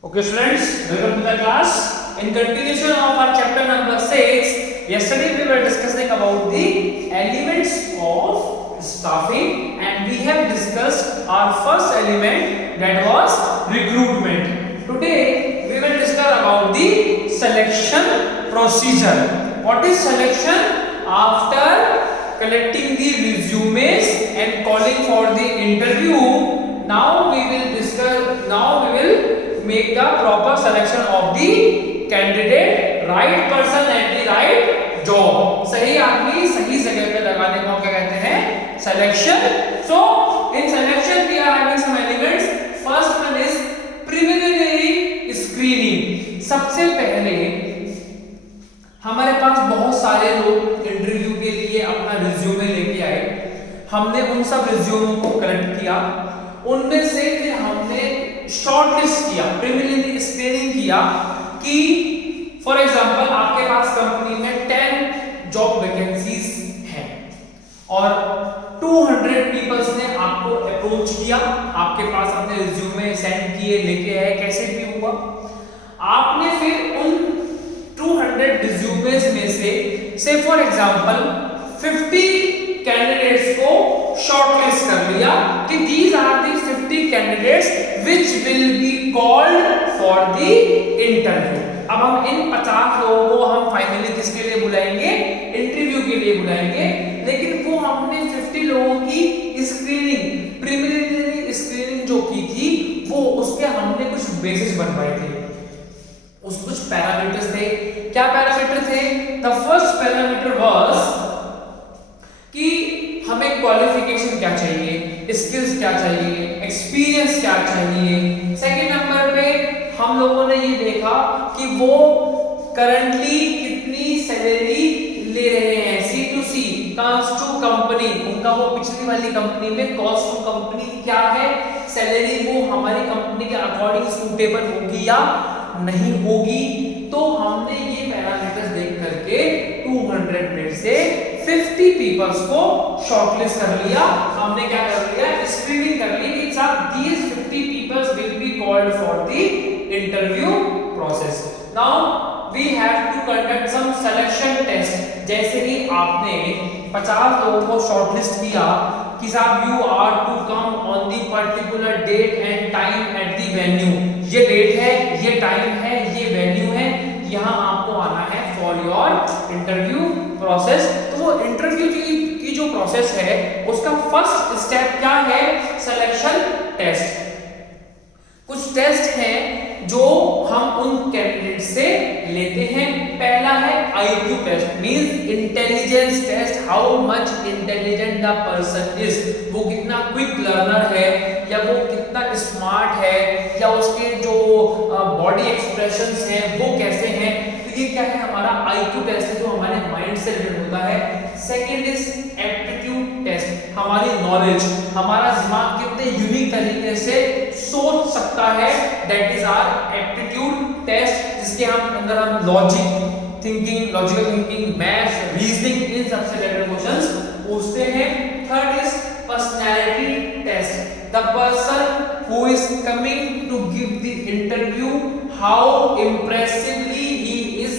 Okay students, welcome to the class. In continuation of our chapter number 6, yesterday we were discussing about the elements of staffing and we have discussed our first element, that was recruitment. Today we will discuss about the selection procedure. What is selection? After collecting the resumes and calling for the interview, now we will make the proper selection of the candidate, right person at the right job. सही आदमी सही जगह पे लगाने को क्या कहते हैं? Selection. So in selection we are having some elements. First one is preliminary screening. सबसे पहले हमारे पास बहुत सारे लोग इंटरव्यू के लिए अपना रिज्यूमे लेके आए. हमने उन सब रिज्यूमों को कलेक्ट किया. उनमें से फिर हमने शॉर्टलिस्ट किया, प्रीलिमिनरी स्क्रीनिंग किया कि फॉर एग्जांपल आपके पास कंपनी में 10 जॉब वैकेंसीज हैं और 200 पीपल्स ने आपको अप्रोच किया, आपके पास अपने रिज्यूमे सेंड किए, लेके आए, कैसे भी हुआ. आपने फिर उन 200 रिज्यूमेस में से फॉर एग्जांपल 50 कैंडिडेट्स को शॉर्टलिस्ट कर लिया कि these are the 50 candidates which will be called for the interview. अब हम इन 50 लोगों को हम फाइनली किसके लिए बुलाएंगे? इंटरव्यू के लिए बुलाएंगे. लेकिन वो हमने 50 लोगों की स्क्रीनिंग, प्रीलिमिनरी स्क्रीनिंग जो की थी, वो उसके हमने कुछ बेसिस बनवाए थे, उस कुछ पैरामीटर्स थे. क्या पैरामीटर थे? द फर्स्ट पैरामीटर वाज कि हमें क्वालिफिकेशन क्या चाहिए, स्किल्स क्या चाहिए, एक्सपीरियंस क्या चाहिए. सेकंड नंबर पे हम लोगों ने ये देखा कि वो करंटली कितनी सैलरी ले रहे हैं. C2C, कॉस्ट टू कंपनी, उनका वो पिछली वाली कंपनी में कॉस्ट टू कंपनी क्या है, सैलरी वो हमारी कंपनी के अकॉर्डिंग सूटेबल होगी या नहीं होगी. तो हमने ये पैरामीटर्स देख करके 200 में से 50 पीपल्स को शॉर्टलिस्ट कर लिया. हमने क्या कर लिया? स्क्रीनिंग कर ली कि साहब these 50 peoples will be called for the interview process. Now we have to conduct some selection test. जैसे ही आपने 50 लोगों को शॉर्टलिस्ट किया कि साहब you are to come on the particular date and time at the venue. ये date है, ये टाइम है, ये वेन्यू है, यहाँ आपको आना है फॉर योर इंटरव्यू प्रोसेस. तो वो इंटरव्यू की जो प्रोसेस है उसका फर्स्ट स्टेप क्या है? Selection test. कुछ टेस्ट हैं जो हम उन कैंडिडेट से लेते हैं. पहला है IQ test, means intelligence test, how much intelligent the person is. वो कितना क्विक लर्नर है, या वो कितना स्मार्ट है, या उसके जो बॉडी एक्सप्रेशंस हैं वो कैसे हैं. तो ये क्या है? हमारा IQ टेस्ट है जो हमारे माइंड से रिलेटेड होता है. सेकंड इज एप्टीट्यूड टेस्ट, हमारी नॉलेज, हमारा दिमाग कितने यूनिक तरीके से सोच सकता है, that is our aptitude test, जिसके अंदर हम लॉजिकल थिंकिंग, मैथ्स, रीजनिंग, इन सबसे रिलेटेड क्वेश्चंस पूछते हैं. Third is personality test, the person who is coming to give the interview, how impressively he is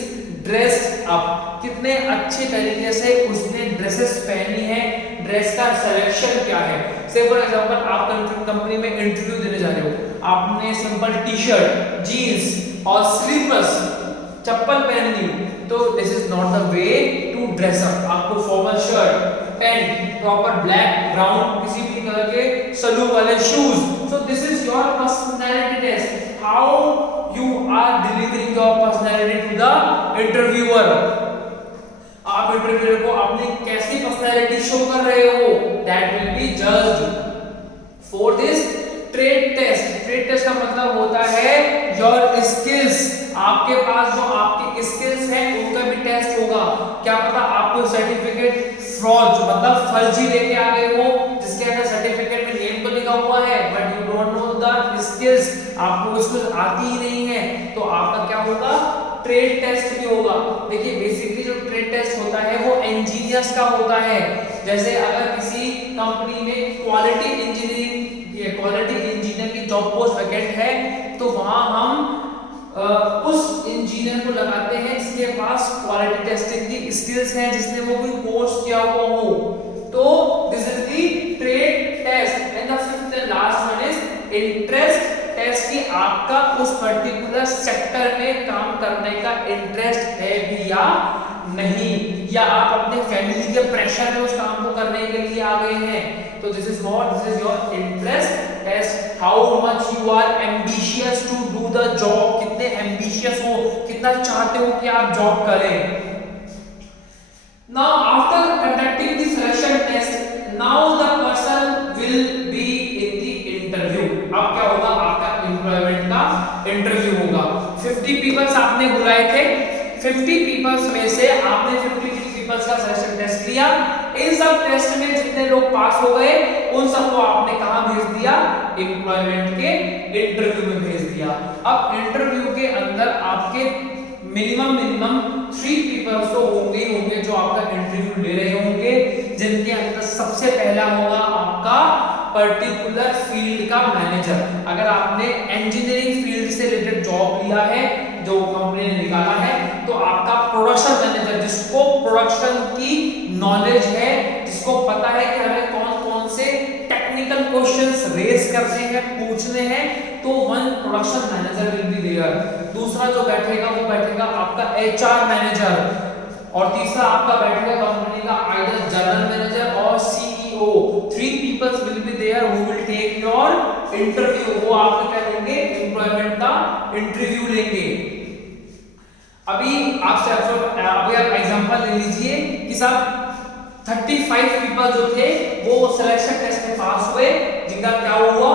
dressed up, कितने अच्छे तरीके से उसने ड्रेसेस पहनी है, ड्रेस का सिलेक्शन क्या है. से फॉर एग्जांपल आप कंपनी में इंटरव्यू देने जा रहे हो, आपने सिंपल टी-शर्ट, जीन्स और स्लीपर्स, चप्पल पहन ली, तो this is not the way to dress up. आपको formal shirt, pant, proper black, brown, किसी भी कलर के सलू वाले shoes. So this is your personality test, how you are delivering your personality to the interviewer. आप interviewer को अपनी कैसी पर्सनालिटी शो कर रहे हो, that will be judged. Fourth is trade test. Trade test का मतलब होता है योर स्किल्स. आपके पास जो आपके स्किल्स हैं उनका भी टेस्ट होगा. क्या पता आपको सर्टिफिकेट फ्रॉड मतलब फर्जी लेके आ गए हो, जिसके अंदर सर्टिफिकेट में नेम तो लिखा हुआ है but you don't know the skills, आपको स्किल्स आती ही नहीं है, तो आपका क्या होगा? ट्रेड टेस्ट भी होगा. देखिए बेसिकली जो ट्रेड टेस्ट होता है वो इंजीनियर्स का होता है. जैसे अगर किसी कंपनी में क्वालिटी इंजीनियर की जॉब पोस्ट वैकेंट है तो वहां हम उस इंजीनियर को लगाते हैं जिसके पास क्वालिटी टेस्टिंग की स्किल्स हैं, जिसने वो कोई कोर्स किया हुआ हो। तो this is the trade test and the fifth and last one is interest test कि आपका उस पर्टिकुलर सेक्टर में काम करने का इंटरेस्ट है भी या नहीं, या आप अपने फैमिली के प्रेशर में उस काम को करने के लिए आ गए हैं। तो this is your interest test, how much you are ambitious to do the job, कितने एम्बिशियस हो, कितना चाहते हो कि आप जॉब करें। Now after conducting the selection test, now the person will be in the interview. अब क्या होगा, आपका एम्प्लॉयमेंट का इंटरव्यू होगा। 50 पीपल्स आपने बुलाए थे, 50 पीपल्स में से आपने 50 पीपल्स का सिलेक्शन टेस्ट लिया। इन सब टेस्ट में जितने लोग पास हो गए उन सबको आपने कहां भेज दिया, एम्प्लॉयमेंट के इंटरव्यू में भेज दिया। अब इंटरव्यू के अंदर आपके मिनिमम 3 पीपल्स तो होंगे जो आपका इंटरव्यू ले रहे होंगे, जिनके अंदर सबसे पहला होगा आपका पर्टिकुलर फील्ड का मैनेजर। अगर आपने इंजीनियरिंग फील्ड से रिलेटेड जॉब लिया है, जो कंपनी ने निकाला है, तो आपका प्रोडक्शन मैनेजर, जिसको प्रोडक्शन की नॉलेज है, जिसको पता है कि हमें कौन-कौन से टेक्निकल क्वेश्चंस रेज करने हैं, पूछने हैं, तो one production manager will be there. दूसरा जो बैठेगा वो बैठेगा आपका एचआर मैनेजर, और तीसरा आपका बैठेगा कंपनी का आइदर जनरल मैनेजर और CEO. 3 peoples will be there who will take your interview. वो आपको क्या लेंगे, एम्प्लॉयमेंट का इंटरव्यू लेंगे। अभी आपसे अभी आप एग्जांपल ले लीजिए कि साहब 35 पीपल जो थे वो सिलेक्शन टेस्ट में पास हुए, जिनका क्या हुआ,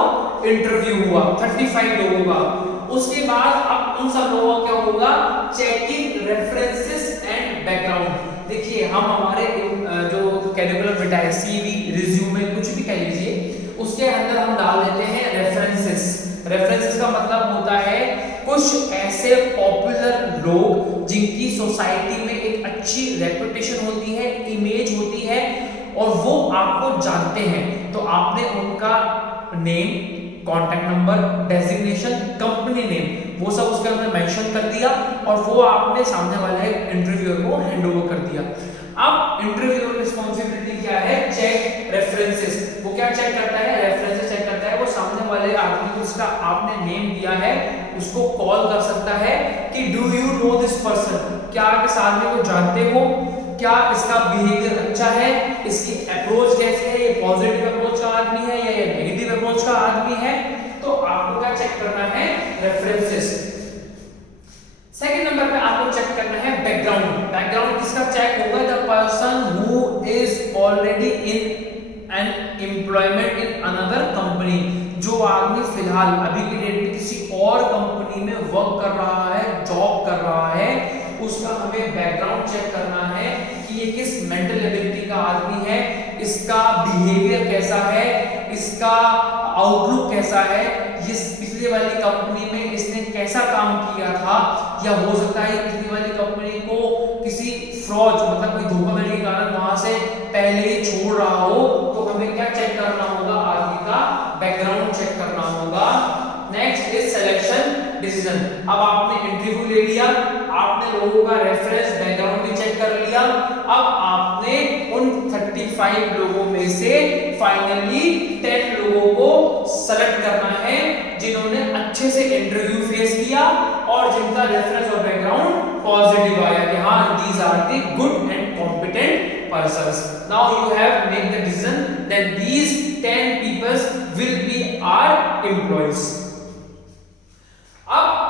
इंटरव्यू हुआ 35 लोगों का। उसके बाद अब उन सब लोगों का क्या होगा, चेकिंग रेफरेंसेस एंड बैकग्राउंड। देखिए हम हमारे जो कैरिकुलम विटाए सीवी, रिज्यूमे, कुछ भी कह लीजिए, उसके अंदर हम डाल देते हैं रेफरेंसेस। रेफरेंसेस का मतलब होता है कुछ ऐसे पॉपुलर लोग जिनकी सोसाइटी में एक अच्छी रेपुटेशन होती है, इमेज होती है, और वो आपको जानते हैं, तो आपने उनका name, contact number, designation, company name, वो सब उसके अंदर मेंशन कर दिया, और वो आपने सामने वाले इंटरव्यूअर को हैंडओवर कर दिया। अब इंटरव्यूअर रिस्पांसिबिलिटी क्या है, चेक रेफरेंसेस। वो क्या चेक करता है, रेफरेंसेस चेक करता है। वो सामने वाले आदमी को, जिसका आपने नेम दिया है, उसको कॉल कर सकता है कि do you know this person, क्या आप इस आदमी को जानते हो, क्या इसका बिहेवियर अच्छा है, इसकी अप्रोच कैसी है, ये पॉजिटिव अप्रोच का आदमी है या ये नेगेटिव अप्रोच का आदमी है। तो आपको क्या चेक करना है, रेफरेंसेस। सेकंड नंबर पे आपको चेक करना है बैकग्राउंड। बैकग्राउंड किसका चेक होगा, the person who is already in an employment in another company. जो आदमी फिलहाल अभी की डेट में किसी और कंपनी में वर्क कर रहा है, जॉब कर रहा है, उसका हमें बैकग्राउंड चेक करना है कि ये किस मेंटल एबिलिटी का आदमी है, इसका बिहेवियर कैसा है, इसका आउटलुक कैसा है, जिस पिछले वाली कंपनी में इसने कैसा काम किया था, या हो सकता है पिछली वाली कंपनी को किसी फ्रॉड, मतलब कोई धोखाधड़ी के कारण वहां से पहले ही छोड़ रहा हो। तो हमें क्या चेक करना होगा, आदमी का बैकग्राउंड चेक करना होगा। Next is selection decision. अब आपने इंटरव्यू ले लिया, आपने लोगों का रेफरेंस, बैकग्राउंड भी चेक कर लिया। अब आपने उन 35 लोगों में से फाइनली 10 लोगों को सेलेक्ट करना है, जिन्होंने अच्छे से इंटरव्यू फेस किया और जिनका रेफरेंस और बैकग्राउंड पॉजिटिव आया कि हाँ, these are the good and competent persons. Now you have made the decision that these 10 people will be our employees. अब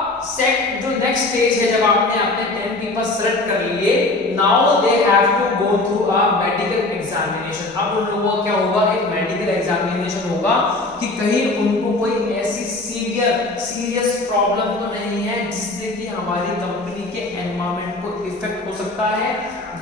जो नेक्स्ट स्टेज है, जब आपने अपने 10 पीपल सेलेक्ट कर लिए, now they have to go through a medical examination. अब उन लोगों का क्या होगा, एक मेडिकल एग्जामिनेशन होगा कि कहीं उनको कोई ऐसी सीरियस प्रॉब्लम तो नहीं है जिससे कि हमारी कंपनी के एनवायरनमेंट को इफेक्ट हो सकता है।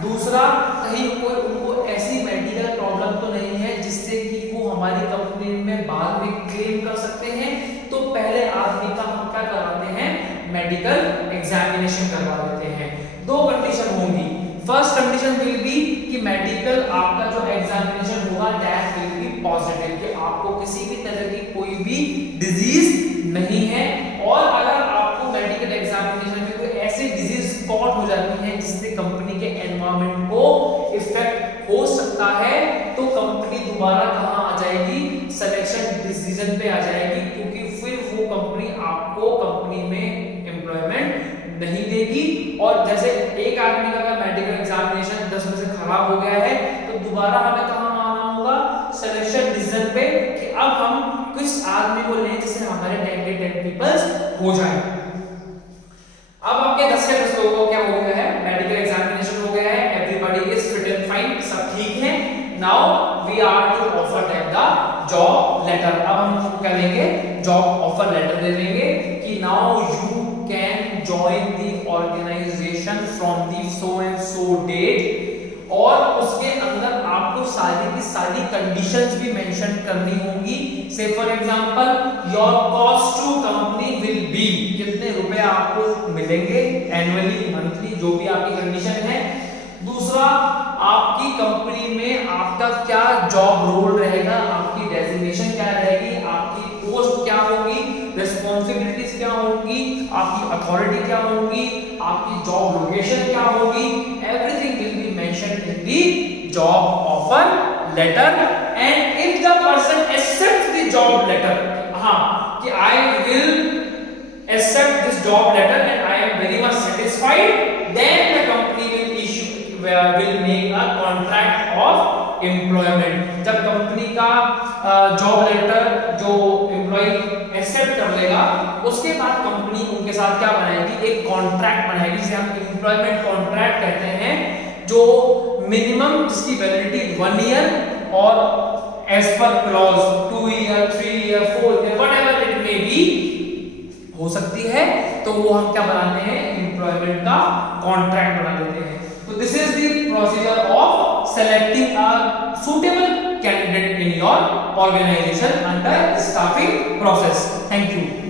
दूसरा, कहीं कोई उनको ऐसी मेडिकल प्रॉब्लम तो नहीं है जिससे कि वो हमारी कंपनी में बाद में क्लेम कर सकते हैं। तो पहले आदमी का हम क्या करवाते हैं, मेडिकल एग्जामिनेशन करवा देते हैं। 2 कंडीशन होंगी। फर्स्ट कंडीशन विल बी कि मेडिकल आपका जो एग्जामिनेशन होगा दैट विल बी पॉजिटिव, कि आपको किसी भी तरह की कोई भी डिजीज नहीं है। और अगर आपको मेडिकल एग्जाम कंपनी आपको कंपनी में एम्प्लॉयमेंट नहीं देगी। और जैसे एक आदमी का अगर मेडिकल एग्जामिनेशन 10 में से खराब हो गया है तो दोबारा हमें कहाँ आना होगा, सिलेक्शन डिसीजन पे, कि अब हम किस आदमी को लें जिससे हमारे 10 के 10 पीपल्स हो जाए। अब आपके 10 के 10 लोगों को क्या हो गया है, मेडिकल एग्जामिनेशन हो गया है, everybody is fit and fine, सब ठीक है। Now we are to offer them the job letter. अब हम क्या देंगे, जॉब ऑफर लेटर दे देंगे कि now you can join the organisation from the so and so date, और उसके अंदर आपको सारी की सारी कंडीशंस भी मेंशन करनी होंगी। Say for example your cost to company will be, कितने रुपए आपको मिलेंगे एनुअली, मंथली, जो भी आपकी कंडीशन है। दूसरा, आपकी कंपनी में आपका क्या जॉब रोल रहेगा, आपकी डेजिग्नेशन क्या रहेगी, आपकी पोस्ट क्या होगी, रिस्पांसिबिलिटीज क्या होंगी, आपकी अथॉरिटी क्या होगी, आपकी जॉब लोकेशन क्या होगी, everything will be mentioned in the job offer letter. And if the person accept the job letter, हाँ, कि I will accept this job letter and I am very much satisfied, then the company will make a contract of employment। जब company का job letter जो employ accept कर लेगा, उसके बाद company उनके साथ क्या बनाएगी, एक कॉन्ट्रैक्ट बनाएगी जिसे हम एम्प्लॉयमेंट कॉन्ट्रैक्ट कहते हैं, जो मिनिमम जिसकी वैलिडिटी 1 ईयर और as per clause 2 year 3 year 4 year whatever it may be हो सकती है। तो वो हम क्या बनाते हैं, एम्प्लॉयमेंट का कॉन्ट्रैक्ट बना देते हैं। तो this is the procedure of selecting a suitable candidate in your organization under staffing process. Thank you.